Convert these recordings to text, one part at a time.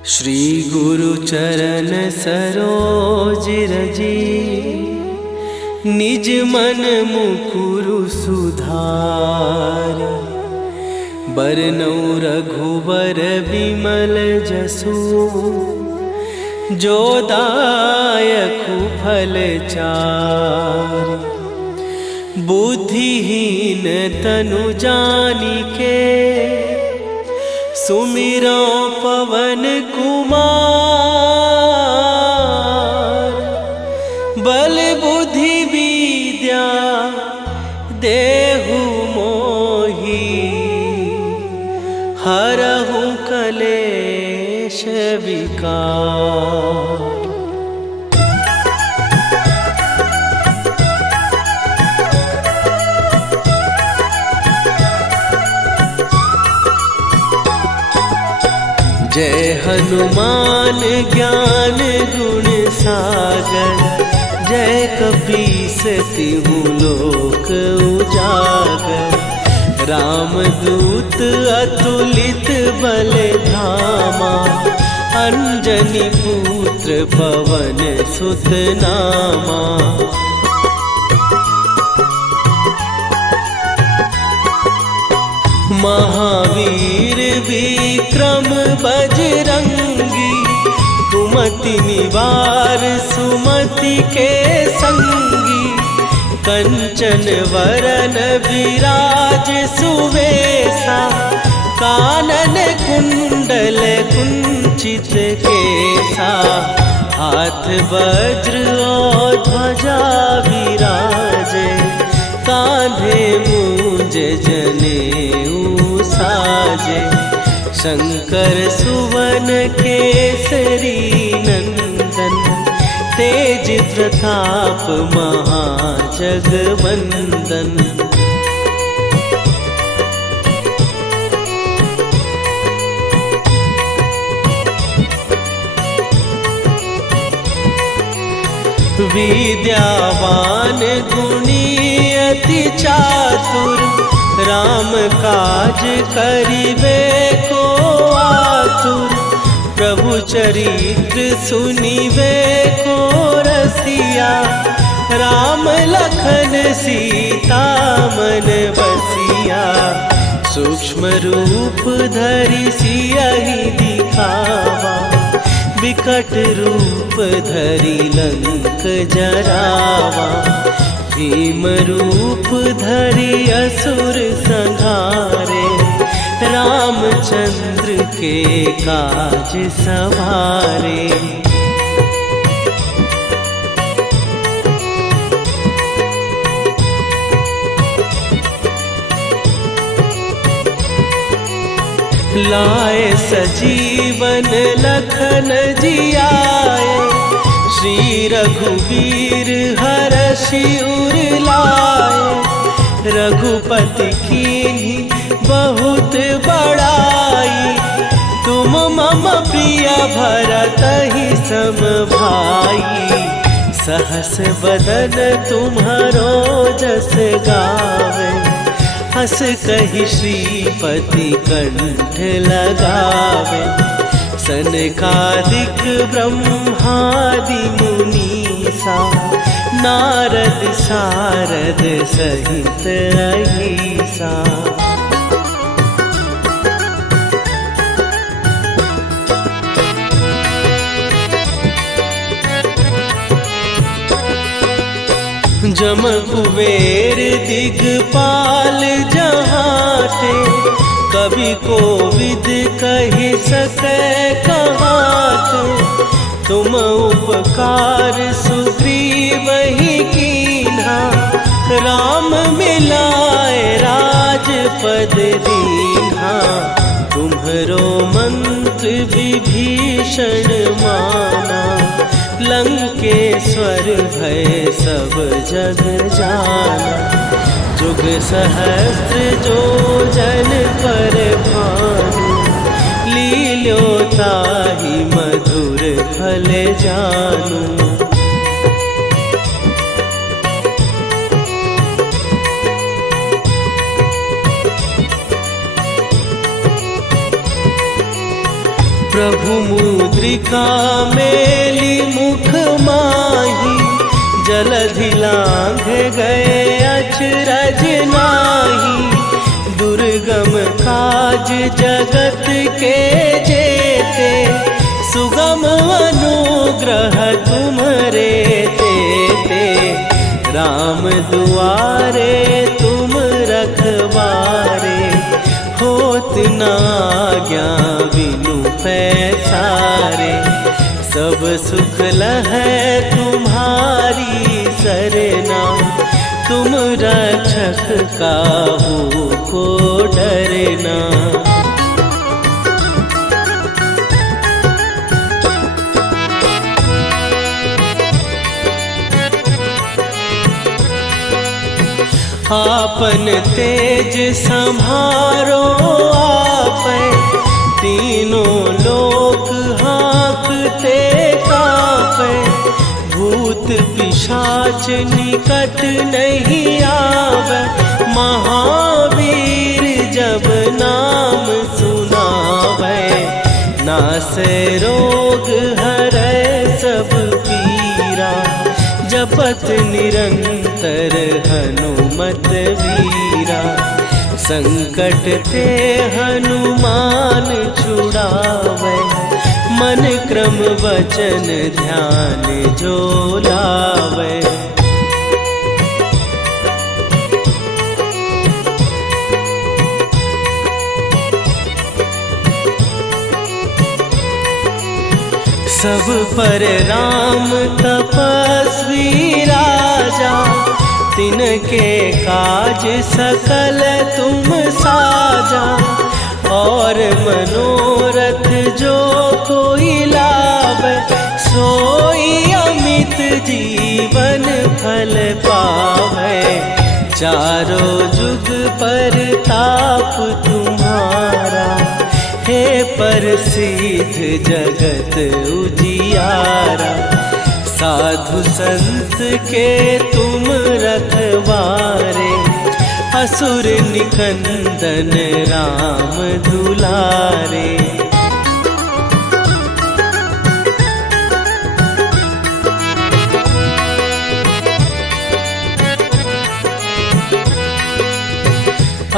श्री गुरु चरण सरोज रजी, निज मन मुकुरु सुधार। बरनौ रघुबर बिमल जसु, जो दायकु फल चार। बुद्धिहीन तनु जानिके, सुमिरो पवन कुमार। बल बुद्धि विद्या देहु मोहि, हरहु कलेश विकार। जय हनुमान ज्ञान गुण सागर, जय कपीस तिहु लोक उजागर। रामदूत अतुलित बल धामा, अंजनी पुत्र पवन सुत नामा। महावीर विक्रम बजरंगी, कुमति निवार सुमति के संगी। कंचन वरन विराज सुवेशा, कानन कुंडल कुंचित केसा। हाथ वज्र और ध्वजा विराजे, कांधे मूंज जनेऊ साजे। शंकर सुवन केसरी नंदन, तेज प्रताप महाजगवंदन। विद्यावान गुणी अति चातुर, राम काज करिबे को आतुर। प्रभु चरित्र सुनिबे को रसिया, राम लखन सीता मन बसिया। सूक्ष्म रूप धरि सियहि दिखावा, विकट रूप धरि लंक जरावा। भीम रूप धरि असुर संहारे, रामचंद्र के काज सवारे। लाए सजीवन लखन जियाए, श्री रघुवीर हरषि उर लाए। रघुपति कीन्ही बहुत बड़ाई, तुम मम प्रिय भरतहि सम भाई। सहस बदन तुम्हारो जस गावे, हस कहि श्रीपति कंठ लगावे। सनकादिक ब्रह्मादि मुनीसा, नारद सारद सहित अहिसा। जम कुबेर दिगपाल जहाते, कवि कोविद कहि सकै कहाते। तुम उपकार सुग्रीवहि कीन्हा, राम मिलाए राजपद दीन्हा। तुम्हरो मंत्र विभीषण माना, लंकेश्वर भय सब जग जाना। जुग सहस्त्र जो जन पर भानु, लील्यो ताहि मधुर फल जानू। प्रभु मुद्रिका मेली मुख माही, जलधि लांघ गए अचरज नाही। दुर्गम काज जगत के जेते, सुगम अनुग्रह तुम्हरे तेते। राम दुआरे तुम रखवारे, होत न आज्ञा बिनु पैसारे। सब सुख लहै तुम्हारी सरना, तुम रक्षक काहू को डरना। आपन तेज संभारो आपै, तीनों लोक हाँकते कांपै। भूत पिशाच निकट नहीं आवे, महावीर जब नाम सुनावे। नासै रोग हरै सब पीरा, जपत निरंतर हनुमत वीरा। संकट ते हनुमान छुड़ावे, मन क्रम वचन ध्यान जो लावे। सब पर राम तपस्वी राजा, तिनके काज सकल तुम साजा। और मनोरथ जो कोई लावे, सोई अमित जीवन फल पावे। चारों जुग पर ताप तुम्हारा, हे प्रसिद्ध जगत उजियारा। साधु संत के तुम रखवारे, असुर निकंदन राम दुलारे।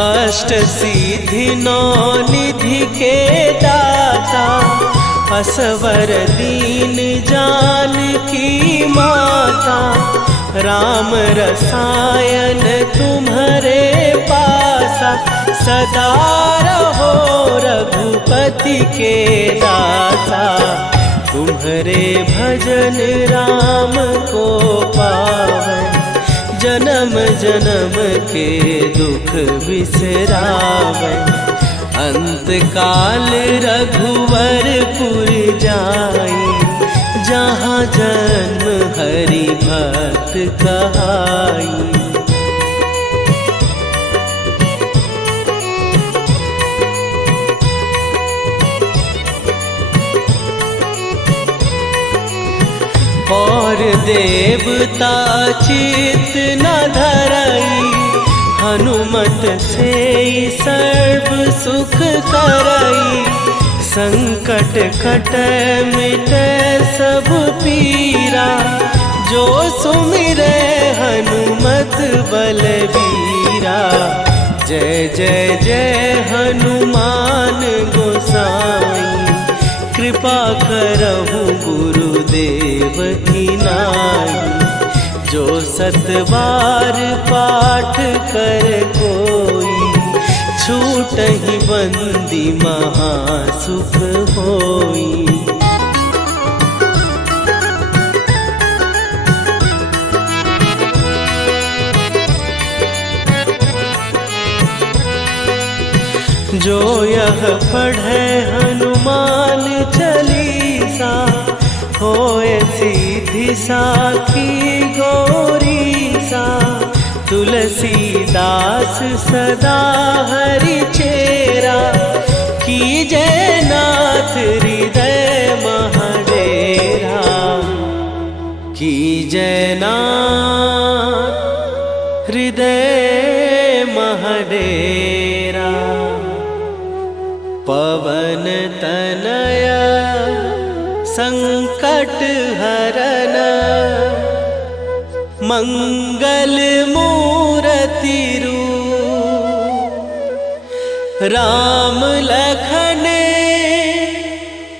अष्ट सिद्धि नौ निधि के दाता, असवर दीन जानकी माता। राम रसायन तुम्हारे पासा, सदा रहो रघुपति के दासा। तुम्हारे भजन राम को पावै, जन्म जन्म के दुख बिसरावै। अंत काल रघुवरपुर जाई, जहाँ जन्म हरि भक्त कहाई। और देवता चित न धरई, हनुमत से सर्व सुख करई। संकट कटै मिटै सब पीरा, जो सुमिरै हनुमत बलबीरा। जय जय जय हनुमान गोसाई, कृपा करहु गुरुदेव की नाई। जो सत बार पाठ कर कोई, छूटहि बंदी महासुख होई। जो यह पढ़े हनुमान चालीसा, होए सीधी साखी गौरीसा। तुलसीदास सदा हरि चेरा, कीजय नाथ हृदय महडेरा। कीजय नाथ हृदय महडेरा। पवन तनय शरण मंगल मूर्ति रूप राम लखन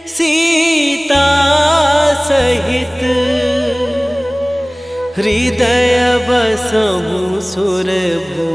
सीता सहित हृदय बसहु सुरभू।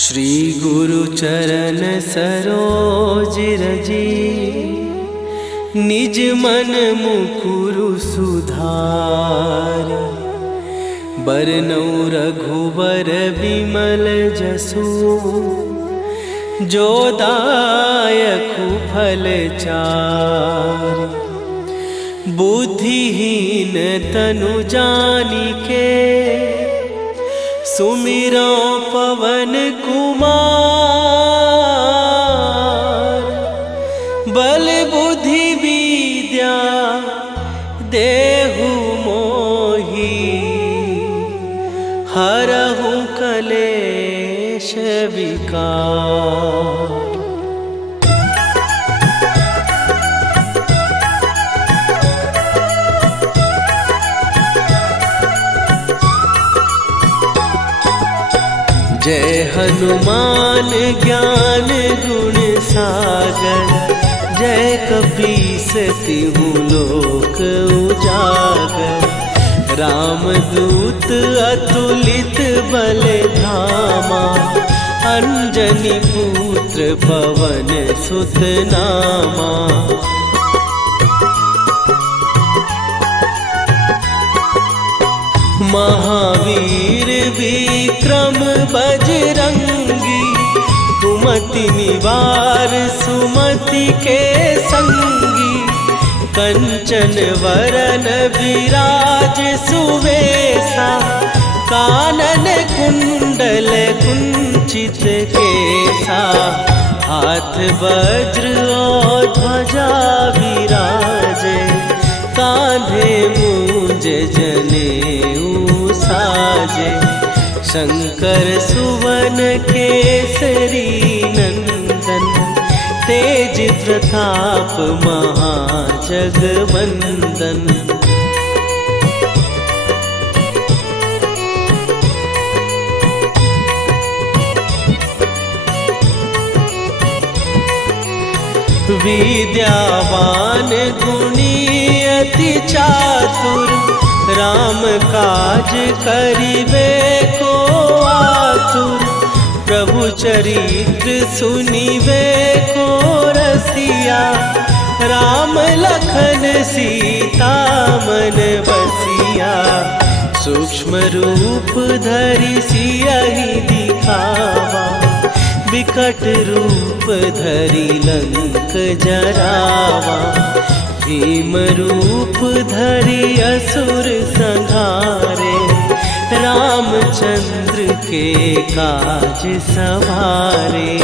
श्री गुरु चरण सरोज रजी निज मन मुकुरु सुधार। बरनौ रघुबर बिमल जसु जो दायकु फल चार। बुद्धिहीन तनु जानिके सुमिरो पवन कुमार। बल बुद्धि विद्या देहु मोहि हरहु कलेश विकार। जय हनुमान ज्ञान गुण सागर। जय कपीस तिहु लोक उजागर। रामदूत अतुलित बल धामा। अंजनी पुत्र पवन सुत नामा। महावीर विक्रम बजरंगी। कुमति निवार सुमति के संगी। कंचन वरन विराज सुवेशा। कानन कुंडल कुंचित केसा। हाथ वज्र और ध्वजा विराजे। कांधे मूंज जनेऊ साजे। शंकर सुवन केसरी नंदन। तेज प्रताप महाजगवंदन। विद्यावान गुणी अति चातुर। राम काज करिबे को आतुर। प्रभु चरित्र सुनिबे को रसिया। राम लखन सीता मन बसिया। सूक्ष्म रूप धरि सियहि दिखावा। विकट रूप धरि लंक जरावा। भीम रूप धरि असुर संहारे। रामचंद्र के काज सवारे।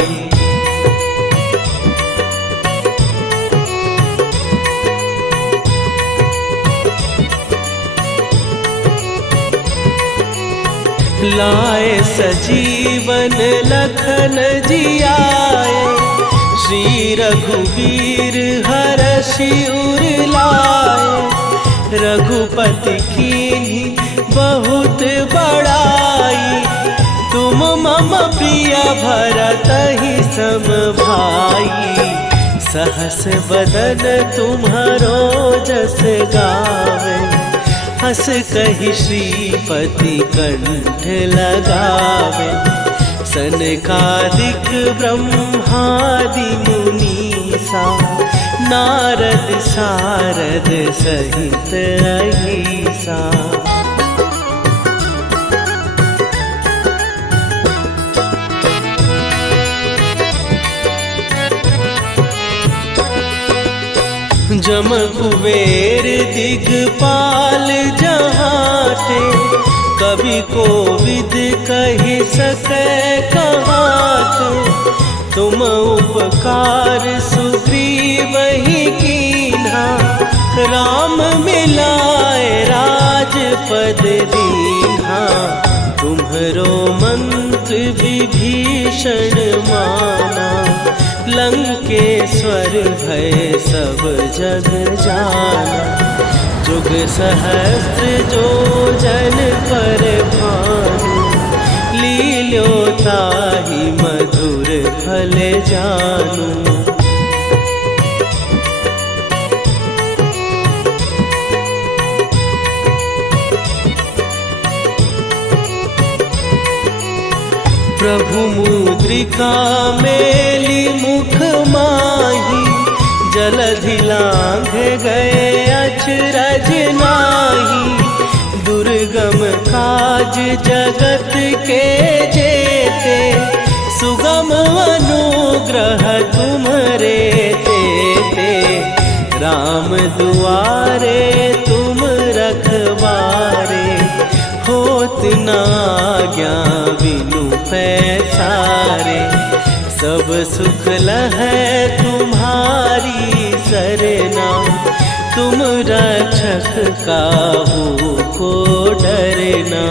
लाए सजीवन लखन जियाए। श्री रघुवीर हरषि उर लाए। रघुपति कीन्ही बहुत बड़ाई। तुम मम प्रिय भरतहि सम भाई। सहस बदन तुम्हारो जस गावे। हस कहि श्रीपति कंठ लगावे। सनकादिक ब्रह्मादि मुनीसा। नारद सारद सहित अहिसा। जम कुबेर दिगपाल जहाते, कवि कोविद कहि सकै कहाते। तुम उपकार सुग्रीव ही कीन्हा, राम मिलाए राजपद दीन्हा। तुम्हरो मंत्र विभीषण माना, लंकेश्वर भय सब जग जाना। जुग सहस्त्र जो जन पर भानु, लील्यो ताहि मधुर फल जानू। प्रभु मुद्रिका मेली मुख माही, जलधि लांघ गए अचरज नाही। दुर्गम काज जगत के जेते, सुगम अनुग्रह तुम्हरे तेते। राम दुआरे तुम रखवारे, होत न आज्ञा बिनु पैसारे। सब सुख लहै तुम्हारी सरना, तुम रक्षक काहू को डरना।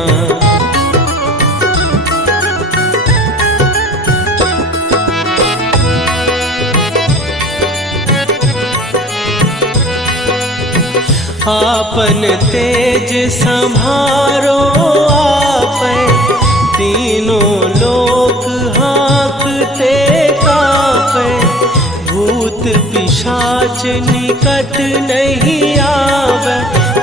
आपन तेज सम्हारो आपै, तीनों लोक हाँकते कांपै। भूत पिशाच निकट नहीं आवे,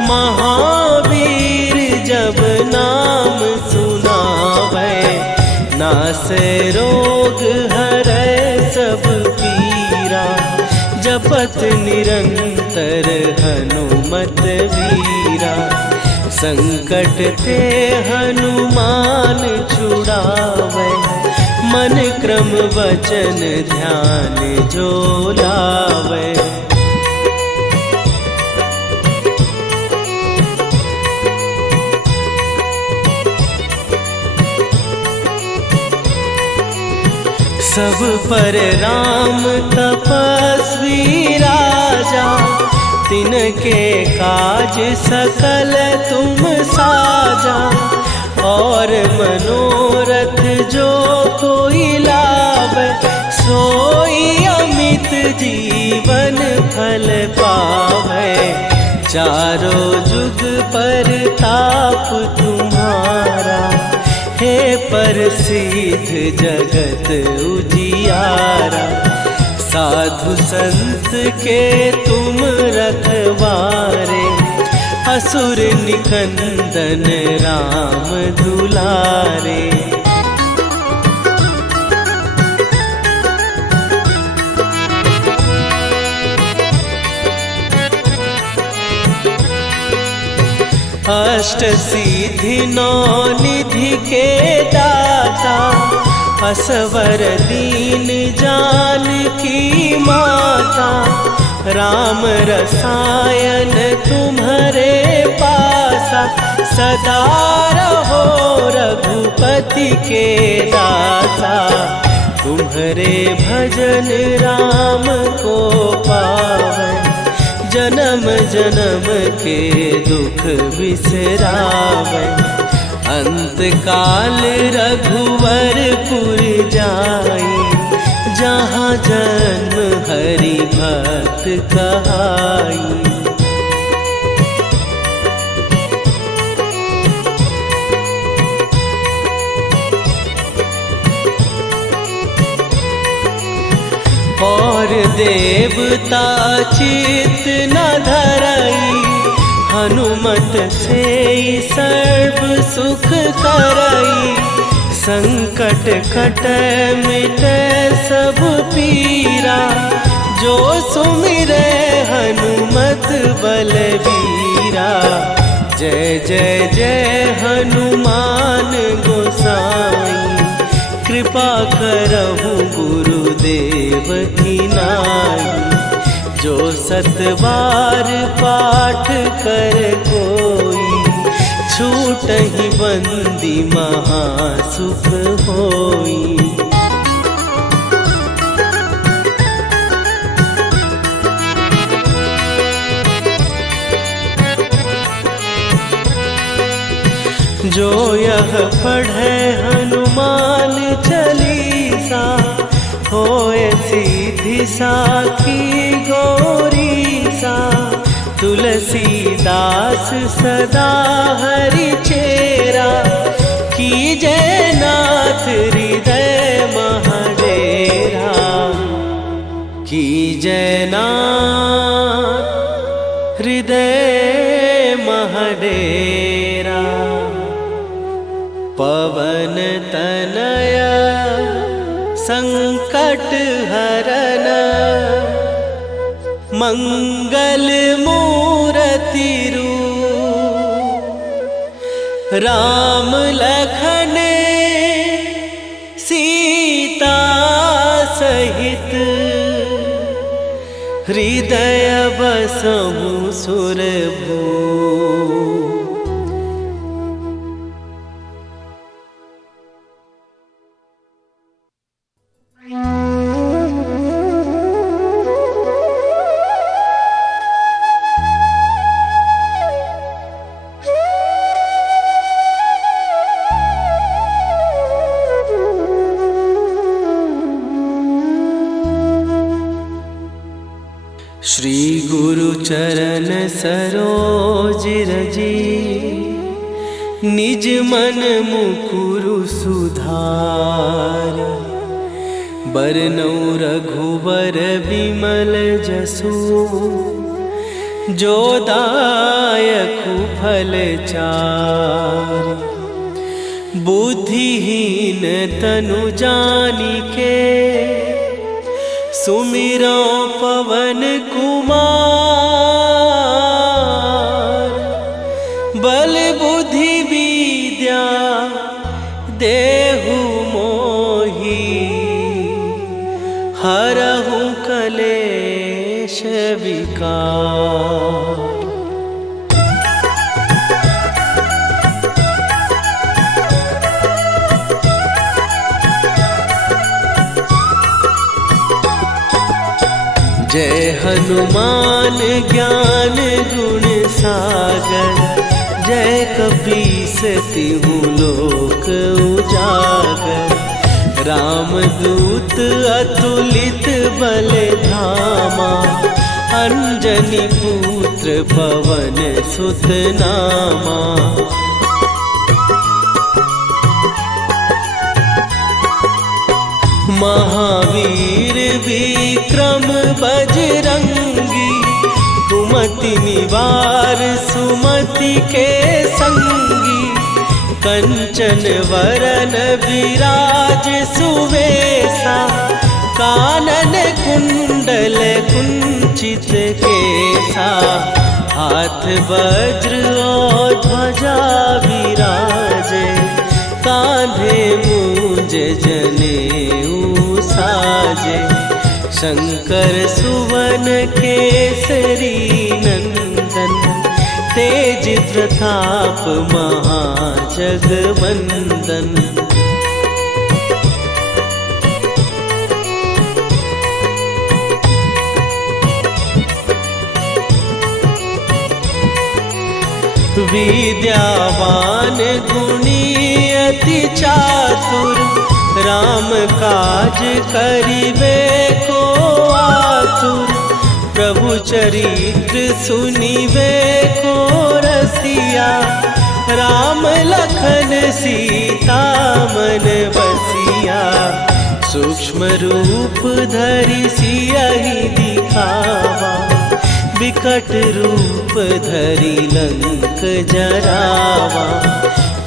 महावीर जब नाम सुनावे। नासै रोग हरै सब पीरा, जपत निरंतर हनुमत वीरा। संकट ते हनुमान छुड़ावे, मन क्रम वचन ध्यान जो लावे। सब पर राम तपस्वी राजा, तिनके काज सकल तुम साजा। और मनोरथ जो कोई लावे, सोई अमित जीवन फल पावे। चारों जुग पर ताप तुम्हारा, हे प्रसिद्ध जगत उजियारा। साधु संत के तुम रखवारे, असुर निकंदन राम दुलारे। अष्ट सिद्धि नौ निधि के दाता, असवर दीन जानकी माता। राम रसायन तुम्हारे पासा, सदा रहो रघुपति के दासा। तुम्हारे भजन राम को पावै, जन्म जन्म के दुख बिसरावै। अंत काल रघुवरपुर जाई, जहाँ जन्म हरि भक्त कहाई। और देवता चित न धरई, हनुमत से सर्व सुख करई। संकट कटै मिटै सब पीरा, जो सुमिरै हनुमत बलबीरा। जय जय जय हनुमान गोसाई, कृपा करहु गुरुदेव की नाई। जो सतबार पाठ कर कोई, छूटहि बंदी महासुख होई। जो यह पढ़े हनुमान चालीसा, होए सीधी साखी गौरीसा। तुलसीदास सदा हरि चेरा, कीजय नाथ हृदय महडेरा। कीजय नाथ हृदय महडेरा। पवन तनया संकट हरन, मंगल मूर्ति रूप। राम लखन सीता सहित, हृदय बसहु सुरभूप। श्री गुरु चरण सरोज रजी, निज मन मुकुरु सुधार। बरनउँ रघुबर बिमल जसु, जो दायकु फल चार। बुद्धिहीन तनु जानिके, सुमिरो पवन कुमार। बल बुद्धि विद्या देहु मोहि, हरहु कलेश विकार। जय हनुमान ज्ञान गुण सागर, जय कपीस तिहु लोक उजागर। रामदूत अतुलित बल धामा, अंजनी पुत्र पवन सुत नामा। महावीर विक्रम बजरंगी, कुमति निवार सुमति के संगी। कंचन वरन विराज सुवेशा, कानन कुंडल कुंचित केसा। हाथ वज्र और ध्वजा विराजे, कांधे मूंज जनेऊ साजे। शंकर सुवन केसरी नंदन, तेज प्रताप महाजगवंदन। विद्यावान गुणी अति चातुर, राम काज करिबे को आतुर। प्रभु चरित्र सुनिबे को रसिया, राम लखन सीता मन बसिया। सूक्ष्म रूप धरि सियहि दिखावा, विकट रूप धरि लंक जरावा।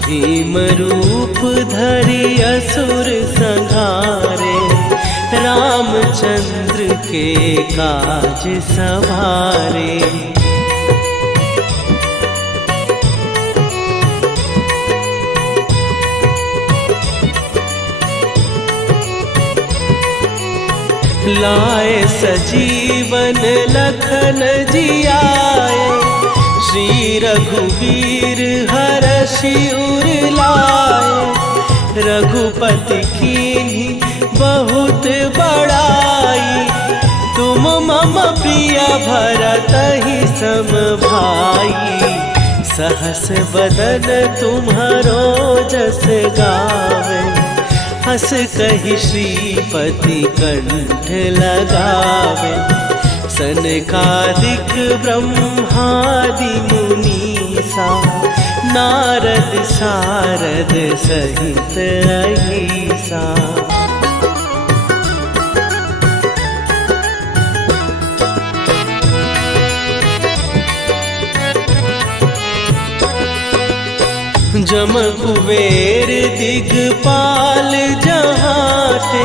भीम रूप धरि असुर संहारे, रामचंद्र के काज सवारे। लाए सजीवन लखन जियाए, श्री रघुवीर हरषि उर लाए। रघुपति कीन्ही बहुत बड़ाई, तुम मम प्रिय भरतहि सम भाई। सहस बदन तुम्हारो जस गावे, हस कहि श्रीपति कंठ लगावे। सनकादिक ब्रह्मादि मुनीसा, नारद सारद सहित अहिसा। जम कुबेर दिगपाल जहाते,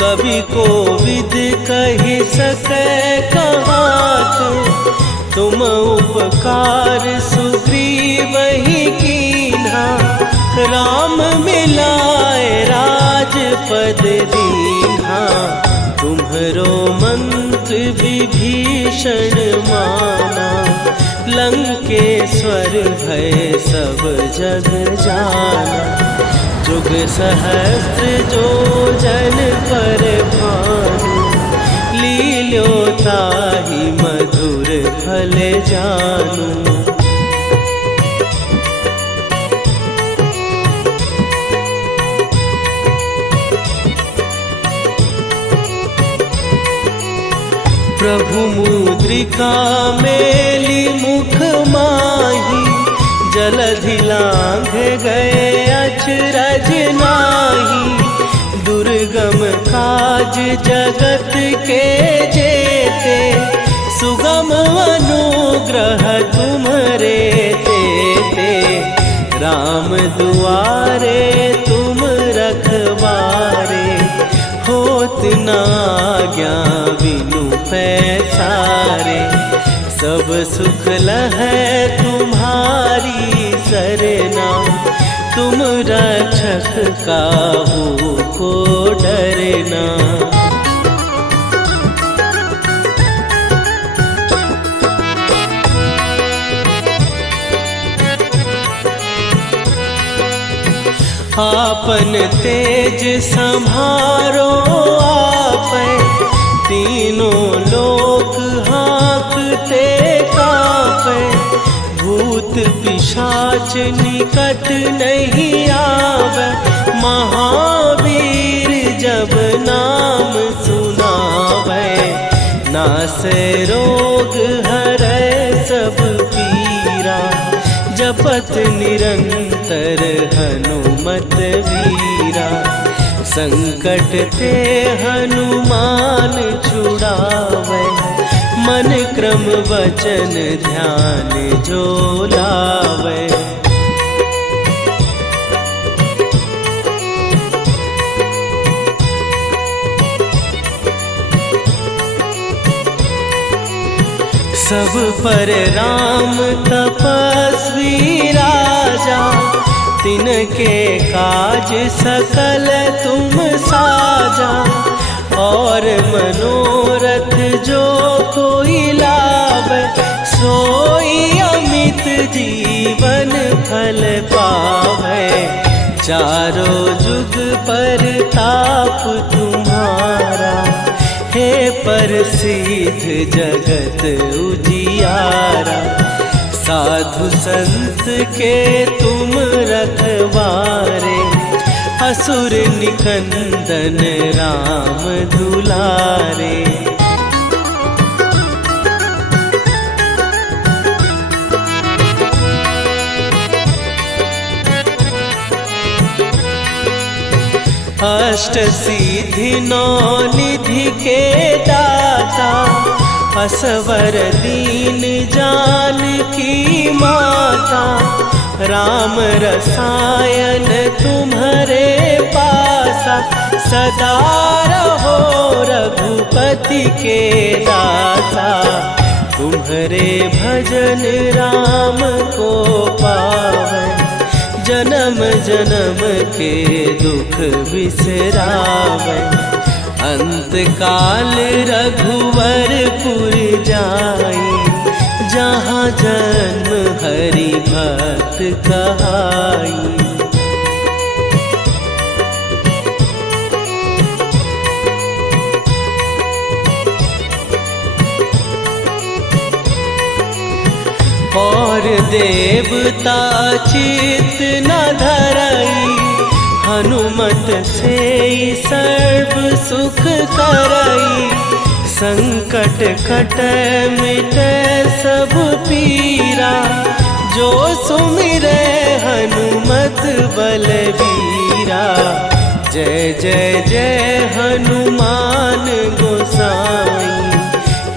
कवि कोविद कहि सकै कहाते। तुम उपकार सुग्रीवहि कीन्हा, राम मिलाए राजपद दीन्हा। तुम्हरो मंत्र विभीषण माना, लंकेश्वर भय सब जग जाना। जुग सहस्त्र जो जन पर भानु, लील्यो ताहि मधुर फल जानू। प्रभु मुद्रिका मेली मुख माही, जलधि लांघ गए अचरज नाही। दुर्गम काज जगत के जेते, सुगम अनुग्रह तुम्हरे तेते। राम दुआरे तुम रखवारे, होत न आज्ञा बिनु पैसारे। सब सुख लहै तुम्हारी सरना, तुम रक्षक काहू को डरना। आपन तेज सम्हारो आपै, तीनों लोक हाँकते कांपै। भूत पिशाच निकट नहीं आवे, महावीर जब नाम सुनावे। नासै रोग हरै सब पीरा, जपत निरंतर हनुमत वीरा। संकट ते हनुमान छुड़ावे, मन क्रम वचन ध्यान जो लावे। सब पर राम तपस्वी राजा, तिनके काज सकल तुम साजा। और मनोरथ जो कोई लावे, सोई अमित जीवन फल पावे। चारों जुग पर ताप तुम्हारा, हे प्रसिद्ध जगत उजियारा। साधु संत के तुम रखवारे, असुर निकंदन राम दुलारे। अष्ट सिद्धि नौ निधि के दाता, असवर दीन जानकी माता। राम रसायन तुम्हारे पासा, सदा रहो रघुपति के दासा। तुम्हारे भजन राम को पावे, जन्म जन्म के दुख बिसरावे। अंत काल रघुवरपुर जाई, जहाँ जन्म हरि भक्त कहाई। और देवता चित न धरई, हनुमत से सर्व सुख करई। संकट कट मिटे सब पीरा, जो सुमिरे हनुमत बलबीरा। जय जय जय हनुमान गोसाई,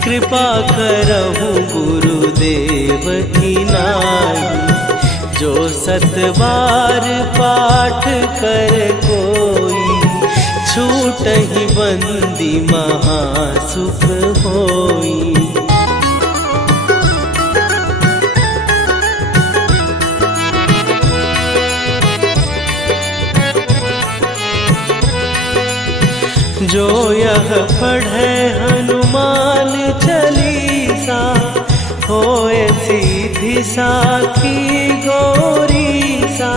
कृपा करहु गुरुदेव की नाई। जो सत बार पाठ कर कोई, छूटहि बंदी महासुख होई। जो यह पढ़े हनुमान चालीसा, होए सीधी साखी गौरीसा।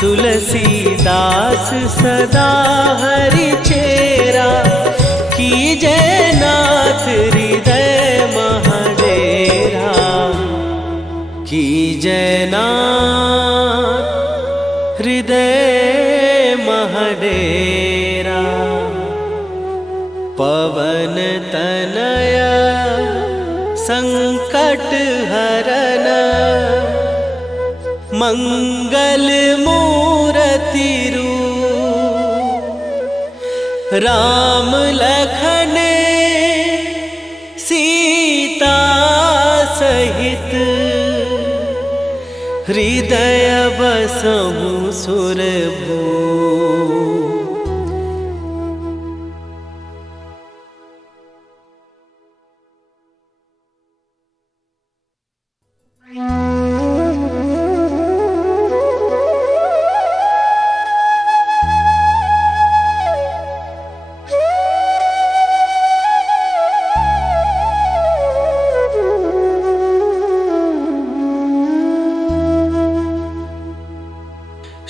तुलसीदास सदा हरि चेरा, कीजय नाथ हृदय महडेरा। कीजय नाथ हृदय महडेरा। पवन तनय संकट हरन, मंगल मूरति रूप। राम लखन सीता सहित, हृदय बसहु सुरभूप।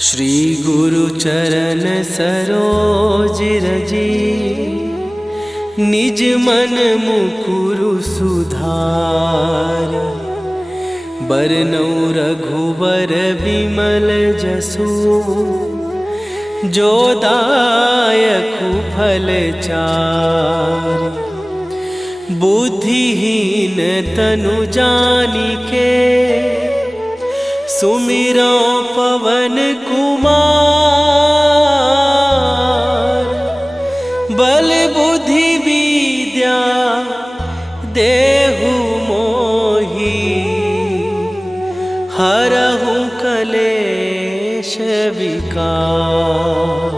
श्री गुरु चरण सरोज रजी, निज मन मुकुरु सुधार। बरनउँ रघुवर बिमल जसु, जो दायकु फल चारि। बुद्धिहीन तनु जानिके, सुमिरो पवन कुमार। बल बुद्धि विद्या देहु मोहि, हरहु कलेश विकार।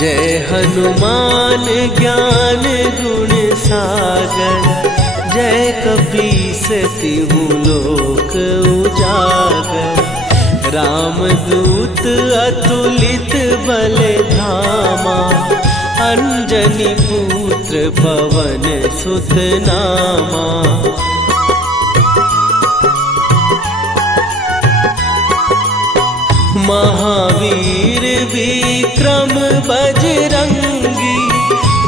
जय हनुमान ज्ञान गुण सागर, जय कपीस तिहु लोक उजागर। रामदूत अतुलित बल धामा, अंजनी पुत्र पवन सुत नामा। महावीर विक्रम बजरंगी,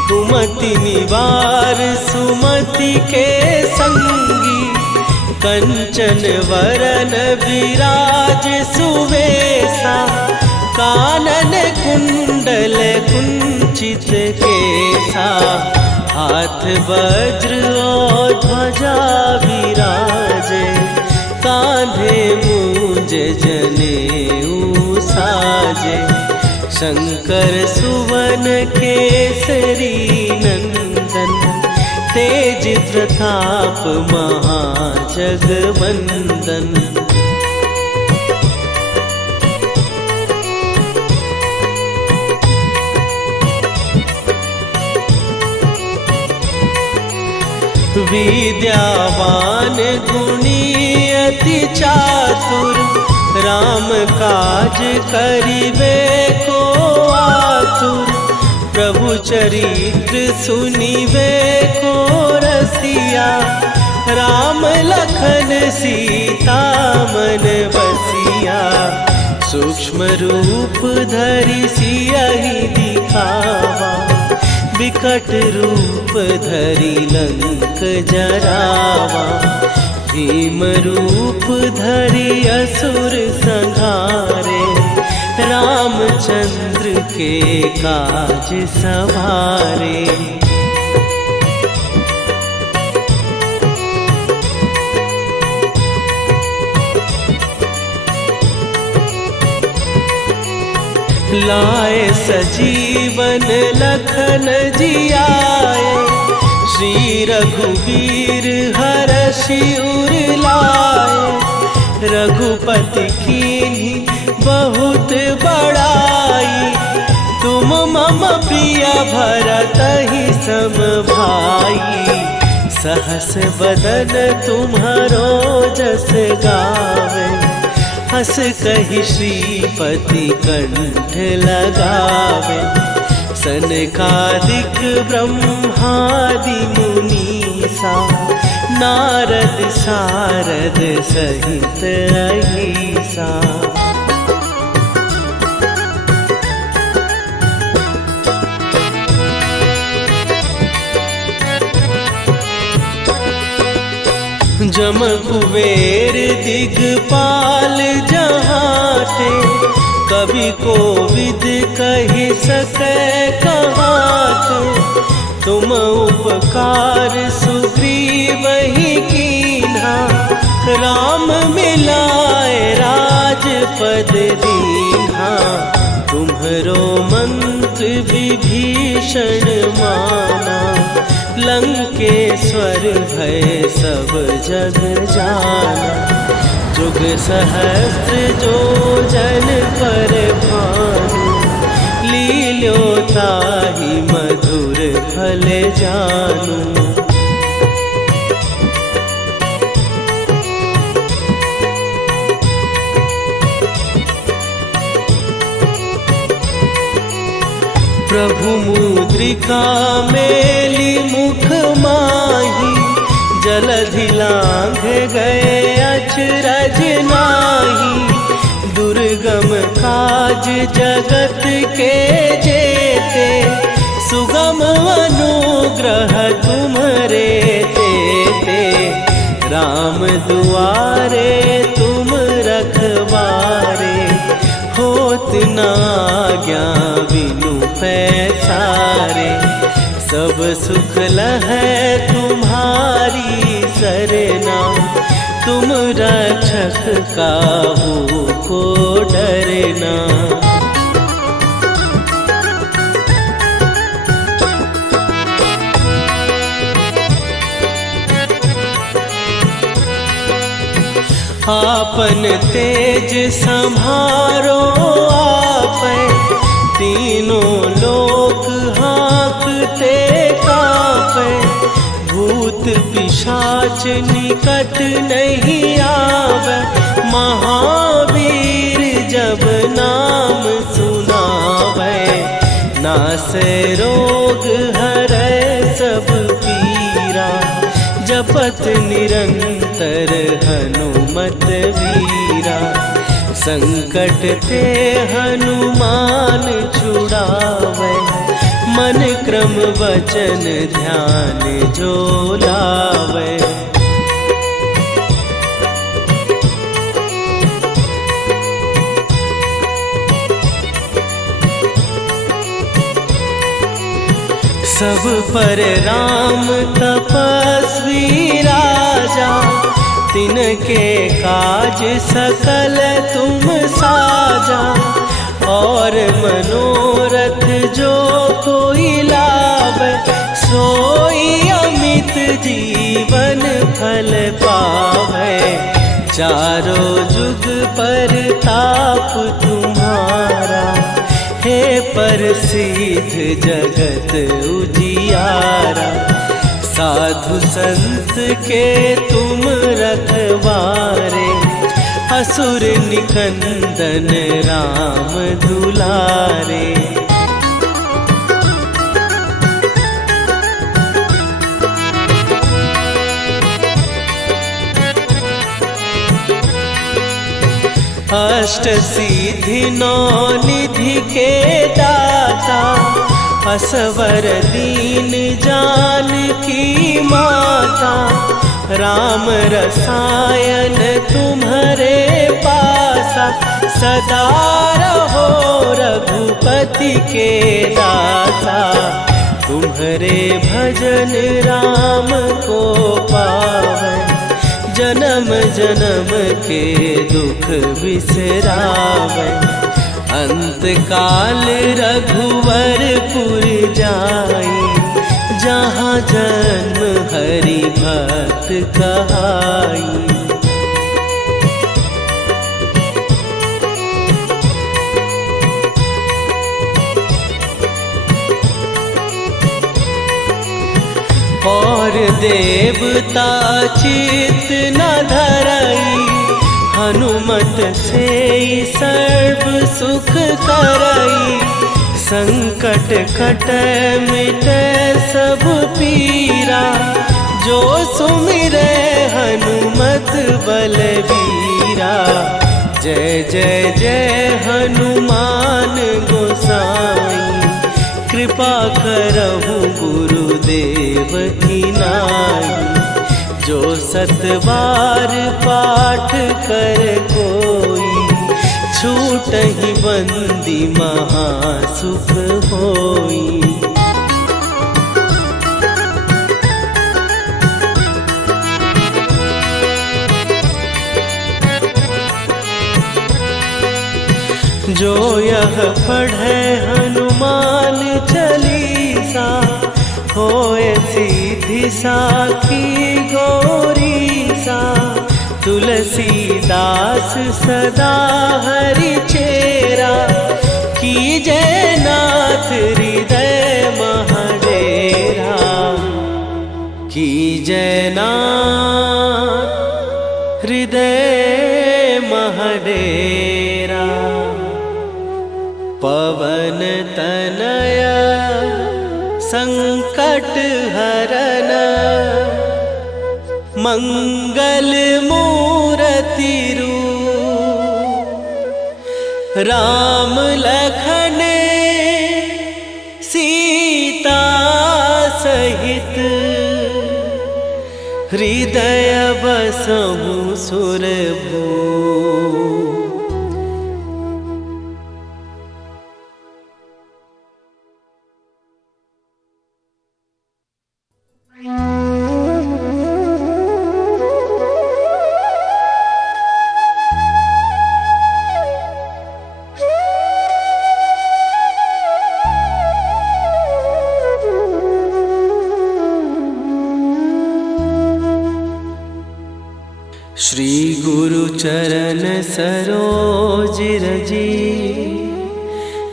कुमति निवार सुमति के संगी। कंचन वरन विराज सुवेशा, कानन कुंडल कुंचित केसा। हाथ वज्र और ध्वजा विराजे, कांधे मूंज जनेऊ साजे। शंकर सुवन केसरी नंदन, तेज प्रताप महाजगवंदन। विद्यावान गुणी अति चातुर, राम काज करिबे को आतुर। प्रभु चरित्र सुनिबे को रसिया, राम लखन सीता मन बसिया। सूक्ष्म रूप धरि सियहि दिखावा, विकट रूप धरि लंक जरावा। भीम रूप धरि असुर संहारे, रामचंद्र के काज सवारे। लाए सजीवन लखन जियाए, श्री रघुवीर हरषि उर लाए। रघुपति कीन्ही बहुत बड़ाई, तुम मम प्रिय भरतहि सम भाई। सहस बदन तुम्हारो जस गावे, हस कहि श्रीपति कंठ लगावे। सनकादिक ब्रह्मादि मुनीसा, नारद सारद सहित अहिसा। जम कुबेर दिगपाल जहाते, कवि कोविद कहि सकै कहाते। तुम उपकार सुग्रीवहि कीन्हा, राम मिलाए राजपद दीन्हा। तुम्हरो मंत्र विभीषण माना, लंकेश्वर भय सब जग जाना। जुग सहस्त्र जो जन पर भानु, लील्यो ताहि मधुर फल जानू। प्रभु मुद्रिका मेली मुख माही, जलधि लांघ गए अचरज नाही। दुर्गम काज जगत के जेते, सुगम अनुग्रह तुम्हरे तेते। राम दुआरे तुम रखवारे, होत न आज्ञा बिनु पैसारे। सब सुख लहै तुम्हारी सरना, तुम रक्षक काहू को डरना। आपन तेज संभारो आपै, तीनों लोक हाँकते कांपै। भूत पिशाच निकट नहीं आवे, महावीर जब नाम सुनावे। नासै रोग हरै सब पीरा, जपत निरंतर हनुमत वीरा। संकट ते हनुमान छुड़ावे, मन क्रम वचन ध्यान जो लावे। सब पर राम तपस्वी राजा, तिनके काज सकल तुम साजा। और मनोरथ जो कोई लावे, सोई अमित जीवन फल पावे। चारों जुग पर ताप तुम्हारा, हे प्रसिद्ध जगत उजियारा। साधु संत के तुम रखवारे, असुर निकंदन राम दुलारे। अष्ट सिद्धि नौ निधि के दाता, असवर दीन जानकी माता। राम रसायन तुम्हारे पासा, सदा रहो रघुपति के दाता। तुम्हारे भजन राम को पावन, जन्म जन्म के दुख बिसरावे। अंत काल रघुवरपुर जाई, जहाँ जन्म हरि भक्त कहाई। और देवता चित न धरई, हनुमत से सर्व सुख करई। संकट कट मिट सब पीरा, जो सुमिरै हनुमत बलबीरा। जय जय जय हनुमान गोसाई, कृपा करहु गुरुदेव की नाई। जो सतबार पाठ कर कोई, छूटहि बंदी महासुख होई। जो यह पढ़े हनुमान चालीसा, होए सीधी साखी गौरीसा। तुलसीदास सदा हरि चेरा, कीजय नाथ हृदय महडेरा। कीजय नाथ हृदय महडेरा। पवन तनया संकट हरन, मंगल मूर्ति रूप। राम लखन सीता सहित, हृदय बसहु सुरभूप। श्री गुरु चरण सरोज रजी,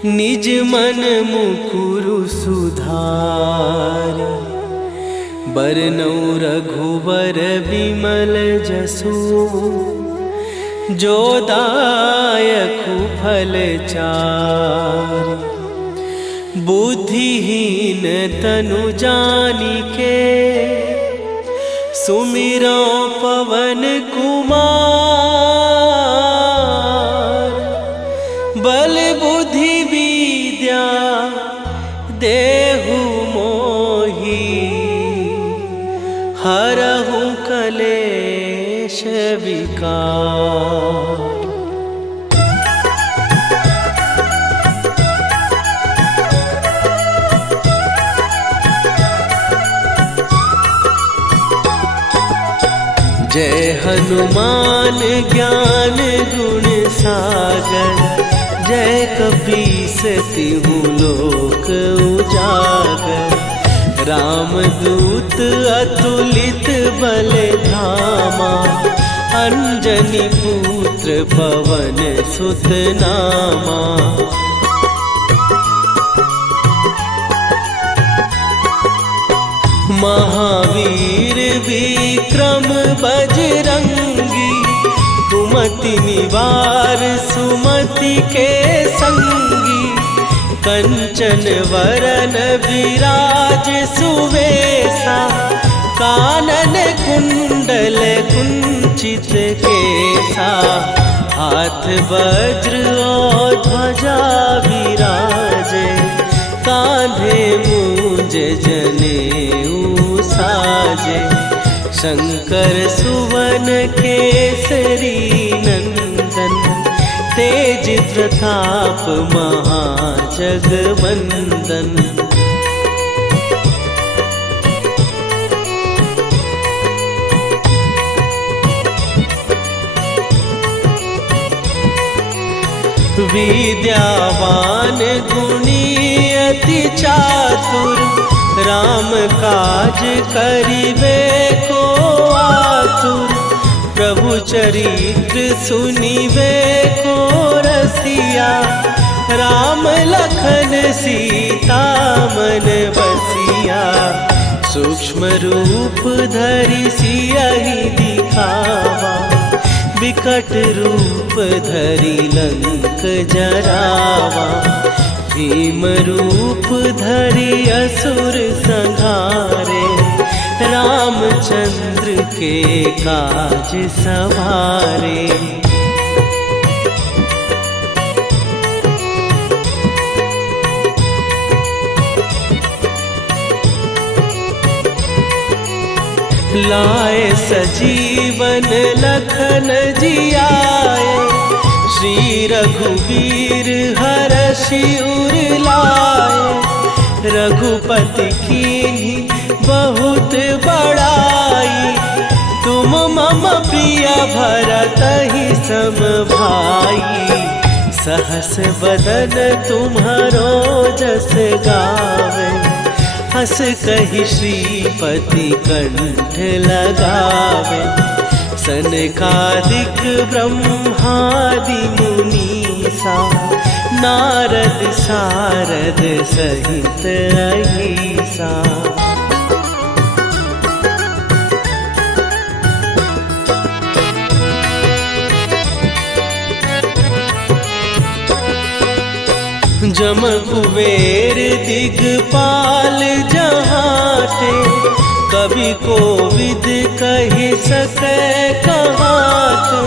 निज मन मुकुरु सुधार। बरनौ रघुबर बिमल जसु, जो दायकु फल चार। बुद्धिहीन तनु जानिके, सुमिरो पवन कुमार। बल बुद्धि विद्या देहु मोहि, हरहु कलेश विकार। जय हनुमान ज्ञान गुण सागर, जय कपीस तिहु लोक उजागर। रामदूत अतुलित बल धामा, अंजनी पुत्र पवन सुत नामा। महावीर विक्रम बजरंगी, कुमति निवार सुमति के संगी। कंचन वरन विराज सुवेशा, कानन कुंडल कुंचित केसा। हाथ वज्र और ध्वजा विराजे, कांधे मूंज जनेऊ साजे। शंकर सुवन केसरी नंदन, तेज प्रताप महाजगवंदन। विद्यावान गुणी अति चातुर, राम काज करिबे को आतुर। प्रभु चरित्र सुनिबे को रसिया, राम लखन सीता मन बसिया। सूक्ष्म रूप धरि सियहि दिखावा, विकट रूप धरि लंक जरावा। भीम रूप धरि असुर संहारे, रामचंद्र के काज सवारे। लाए सजीवन लखन जियाए, श्री रघुवीर हरषि उर लाए। रघुपति कीन्ही बहुत बड़ाई, तुम मम प्रिय भरतहि सम भाई। सहस बदन तुम्हारो जस गावे, हस कहि श्रीपति कंठ लगावे। सनकादिक ब्रह्मादि मुनीसा, नारद सारद सहित अहिसा। जम कुबेर दिगपाल जहाते, कवि कोविद कहि सकै कहाते।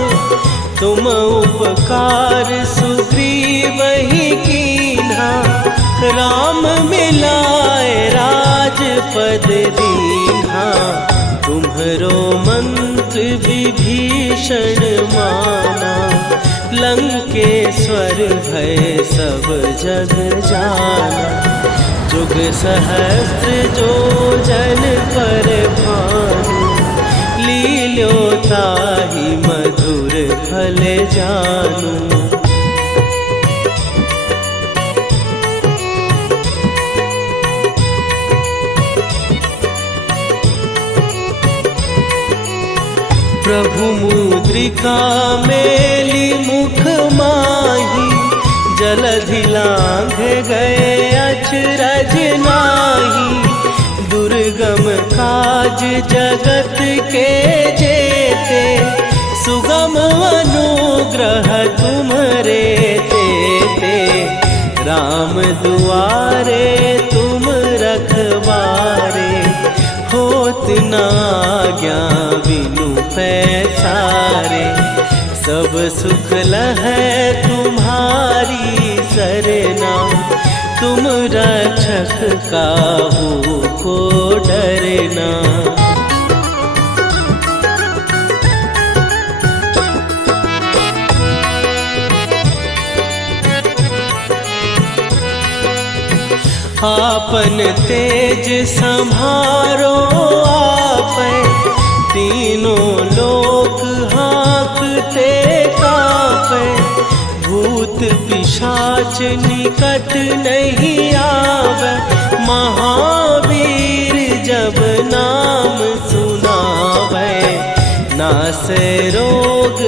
तुम उपकार सुग्रीवहि कीन्हा, राम मिलाए राजपद दीन्हा। तुम्हरो मंत्र विभीषण माना, लंकेश्वर भय सब जग जाना। जुग सहस्त्र जो जन पर भानु, लील्यो ताहि मधुर फल जानू। प्रभु मुद्रिका मेली मुख माही, जलधि लांघ गए अचरज नाही। दुर्गम काज जगत के जेते, सुगम अनुग्रह तुम्हरे तेते। राम दुआरे तुम रखवारे, होत न आज्ञा बिनु पैसारे। सब सुख लहै तुम्हारी सरना, तुम रक्षक काहू को डरना। आपन तेज संभारो आपै, तीनों लोक हाँकते कांपै। भूत पिशाच निकट नहीं आवे, महावीर जब नाम सुनावे। नासै रोग